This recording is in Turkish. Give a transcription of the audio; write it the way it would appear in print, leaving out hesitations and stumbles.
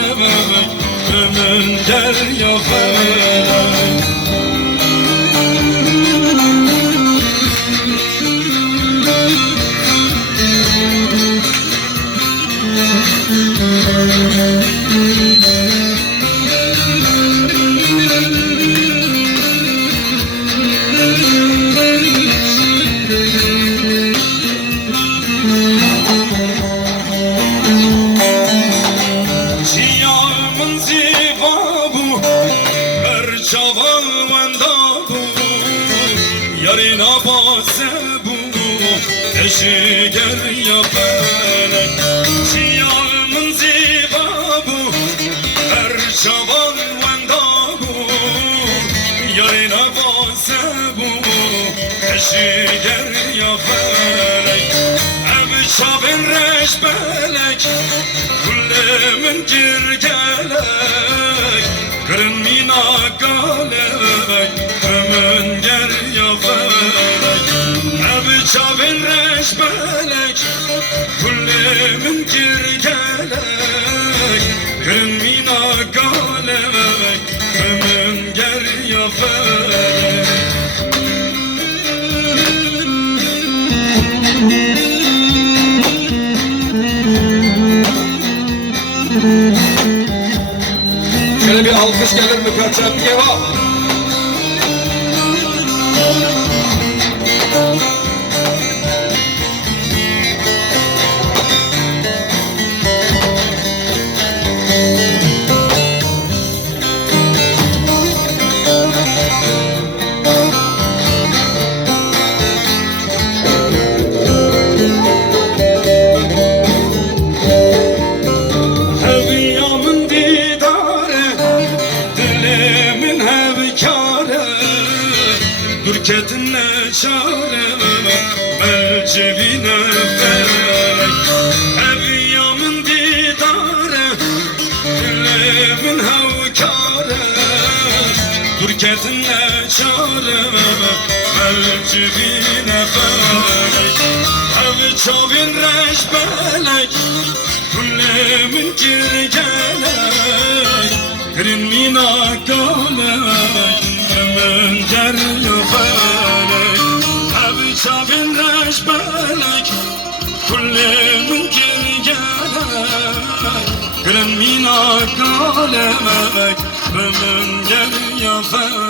galemek ömün gel ya felek. Şiyamın zivabu Erçavan vendabu Yarina basebu Eşi gel ya felek. Şiyamın zivabu Erçavan vendabu Yarina basebu Eşi gel ya felek. Ev şabin reşbelek Kullemin girgelek Kırın mina galek ömün ger ya felek. Ev çavin reşbelek Kullemin girgelek Kırın mina galek ömün ger ya felek. Şöyle bir alkış gelir mi kaçak bir keva? Durketinle çare Melcevine felek. Evyamın didare Dilemin havkare Durketinle çare Melcevine felek. Ev çavin reşbelek Kullemin girgelek Kırın mina galek ömün ger ya felek. Ev çavin reşbelek Kullemin girgelek Kırın mina galek ömün ger ya felek.